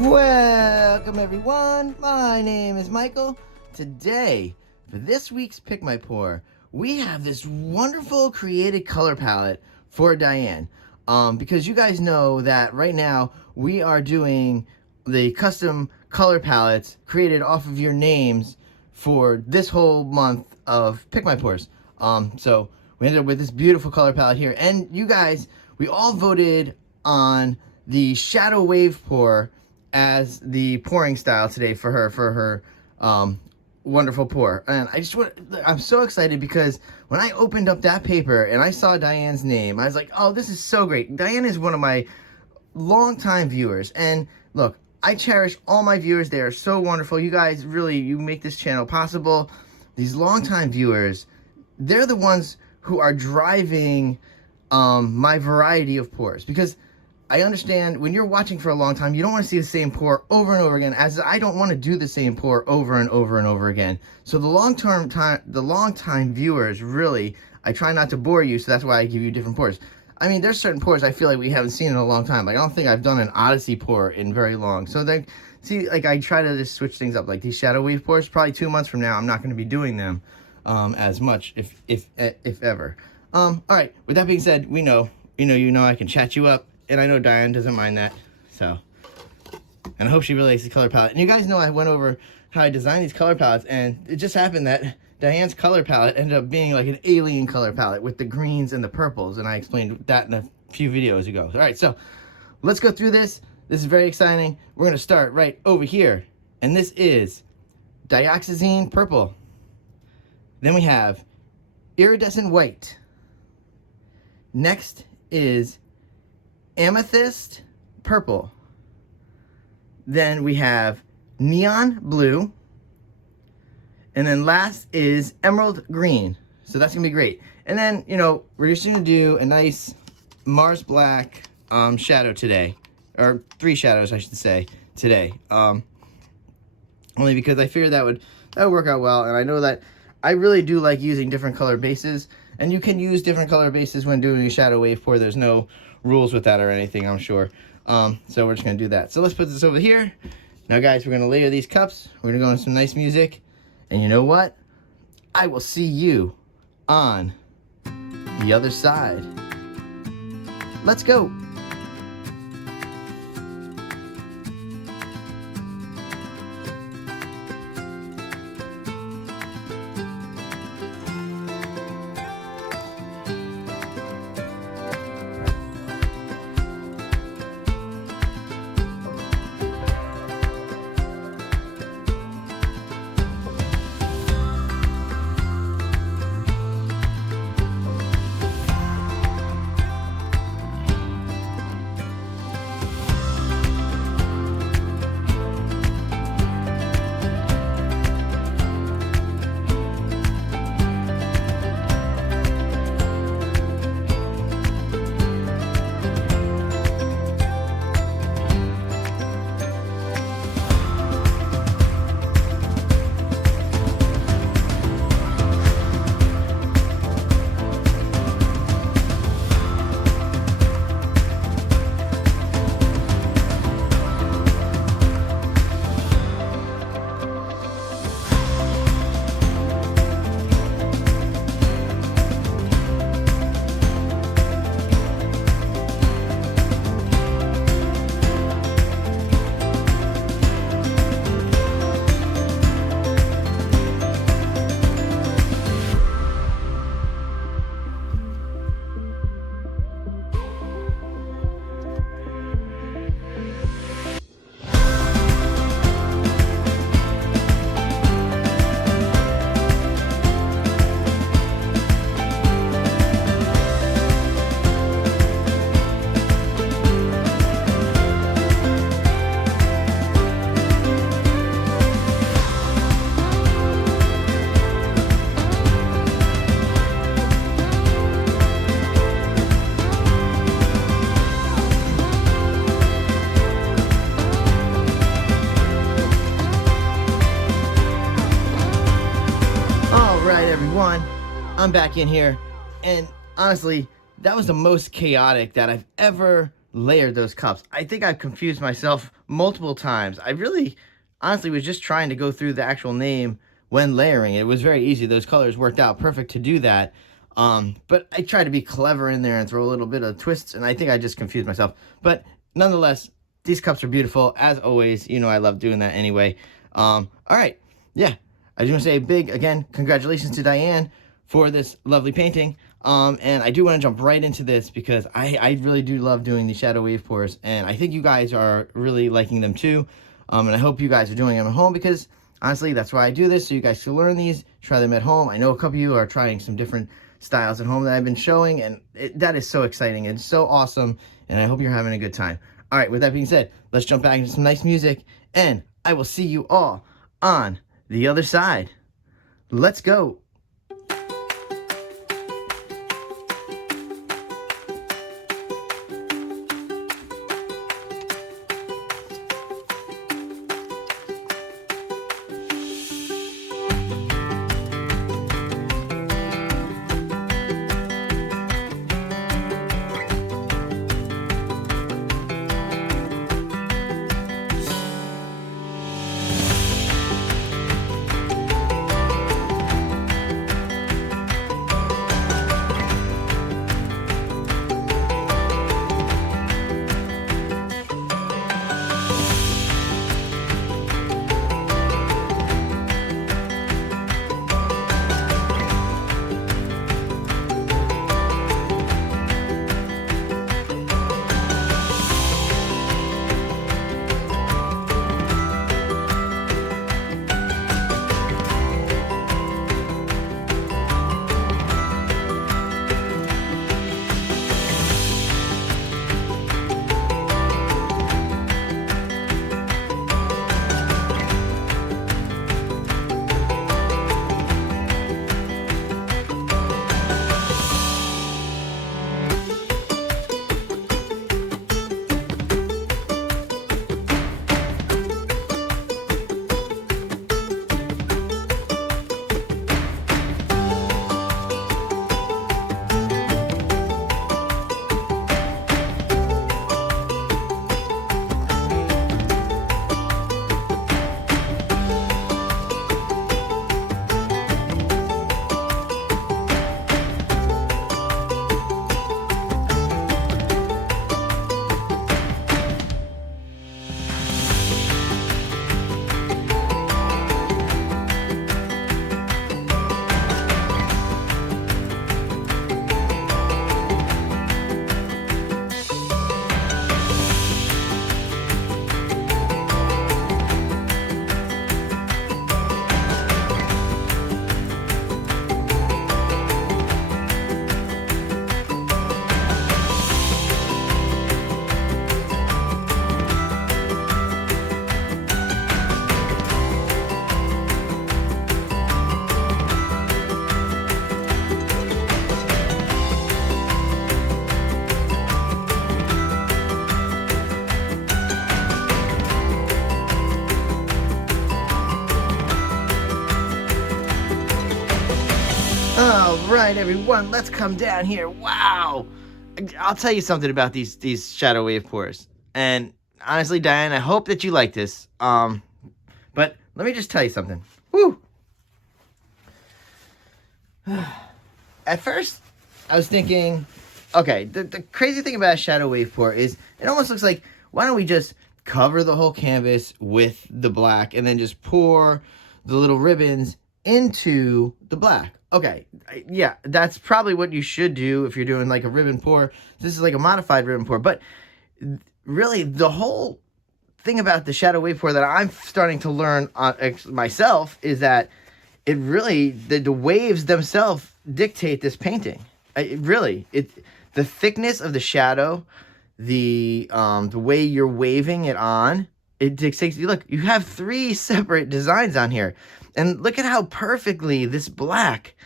Welcome everyone, my name is Michael. Today, for this week's Pick My Pour, we have this wonderful created color palette for Diane. Because you guys know that right now we are doing the custom color palettes created off of your names for this whole month of Pick My Pours. So we ended up with this beautiful color palette here, and you guys, we all voted on the Shadow Wave Pour as the pouring style today for her wonderful pour. And I'm so excited because when I opened up that paper and I saw Diane's name, I was like, oh, this is so great. Diane is one of my longtime viewers, and look, I cherish all my viewers. They are so wonderful. You guys really, you make this channel possible. These longtime viewers, they're the ones who are driving my variety of pours, because I understand when you're watching for a long time, you don't want to see the same pour over and over again, as I don't want to do the same pour over and over and over again. So the long-time viewers, really, I try not to bore you, so that's why I give you different pours. I mean, there's certain pours I feel like we haven't seen in a long time. Like, I don't think I've done an Odyssey pour in very long. So then, see, like, I try to just switch things up. Like these Shadow Wave pours, probably 2 months from now, I'm not going to be doing them as much, if ever. All right, with that being said, you know I can chat you up. And I know Diane doesn't mind that, so. And I hope she really likes the color palette. And you guys know I went over how I designed these color palettes, and it just happened that Diane's color palette ended up being like an alien color palette with the greens and the purples, and I explained that in a few videos ago. All right, so let's go through this. This is very exciting. We're gonna start right over here, and this is Dioxazine Purple. Then we have Iridescent White. Next is Amethyst Purple. Then we have Neon Blue. And then last is Emerald Green. So that's gonna be great. And then, you know, we're just gonna do a nice Mars Black shadow today. Or 3 shadows, I should say, today. Only because I figured that would work out well. And I know that I really do like using different color bases. And you can use different color bases when doing a Shadow Wave pour. There's no rules with that or anything, I'm sure. So we're just gonna do that. So let's put this over here. Now guys, we're gonna layer these cups. We're gonna go into some nice music. And you know what? I will see you on the other side. Let's go. everyone, I'm back in here, and honestly, that was the most chaotic that I've ever layered those cups. I think I've confused myself multiple times. I really, honestly, was just trying to go through the actual name when layering. It was very easy. Those colors worked out perfect to do that. But I tried to be clever in there and throw a little bit of twists, and I think I just confused myself. But nonetheless, these cups are beautiful, as always. You know I love doing that anyway. All right, yeah. I just want to say a big, again, congratulations to Diane for this lovely painting. And I do want to jump right into this because I really do love doing the shadow wave pours, and I think you guys are really liking them too. And I hope you guys are doing them at home because, honestly, that's why I do this, so you guys can learn these, try them at home. I know a couple of you are trying some different styles at home that I've been showing, and that is so exciting and so awesome, and I hope you're having a good time. All right, with that being said, let's jump back into some nice music, and I will see you all on the other side. Let's go. All right, everyone, let's come down here. Wow. I'll tell you something about these shadow wave pours. And honestly, Diane, I hope that you like this. But let me just tell you something. Woo. At first, I was thinking, okay, the crazy thing about a shadow wave pour is it almost looks like, why don't we just cover the whole canvas with the black and then just pour the little ribbons into the black? Okay, yeah, that's probably what you should do if you're doing like a ribbon pour. This is like a modified ribbon pour, but really the whole thing about the shadow wave pour that I'm starting to learn myself is that it really, the waves themselves dictate this painting. The thickness of the shadow, the way you're waving it on, it dictates. Look, you have 3 separate designs on here. And look at how perfectly this black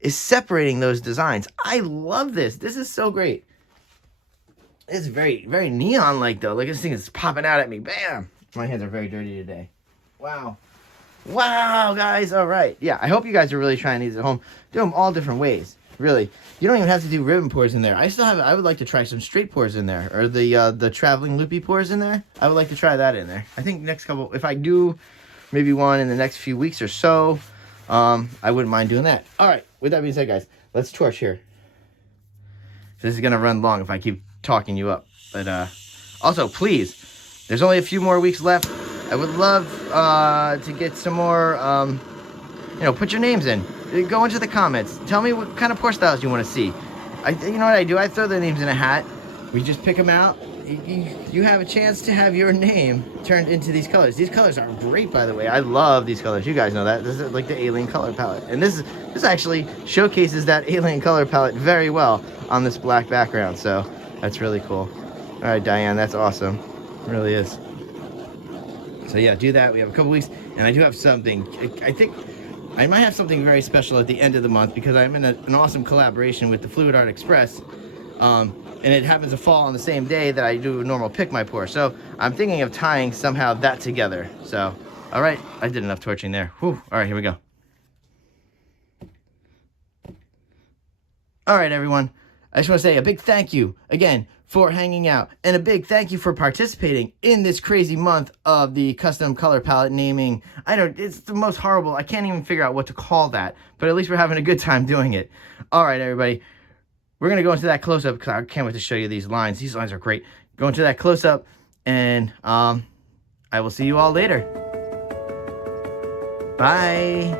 is separating those designs. I love this. This is so great. It's very, very neon-like, though. Look at this thing is popping out at me. Bam! My hands are very dirty today. Wow. Wow, guys. All right. Yeah, I hope you guys are really trying these at home. Do them all different ways. Really. You don't even have to do ribbon pours in there. I would like to try some straight pours in there, or the traveling loopy pours in there. I would like to try that in there. I think next couple, if I do maybe one in the next few weeks or so, I wouldn't mind doing that. All right, with that being said, guys, let's torch here. This is gonna run long if I keep talking you up. But also, please, there's only a few more weeks left. I would love to get some more, put your names in. Go into the comments. Tell me what kind of pour styles you want to see. You know what I do? I throw the names in a hat. We just pick them out. You have a chance to have your name turned into these colors. These colors are great, by the way. I love these colors. You guys know that. This is like the alien color palette. And this actually showcases that alien color palette very well on this black background. So that's really cool. All right, Diane, that's awesome. It really is. So yeah, do that. We have a couple weeks. And I do have something. I think I might have something very special at the end of the month because I'm in an awesome collaboration with the Fluid Art Express. And it happens to fall on the same day that I do a normal Pick My Pour. So I'm thinking of tying somehow that together. So, all right, I did enough torching there. Whew. All right, here we go. All right, everyone. I just want to say a big thank you again for hanging out, and a big thank you for participating in this crazy month of the custom color palette naming. It's the most horrible. I can't even figure out what to call that, but at least we're having a good time doing it. All right, everybody. We're going to go into that close-up because I can't wait to show you these lines. These lines are great. Go into that close-up, and I will see you all later. Bye.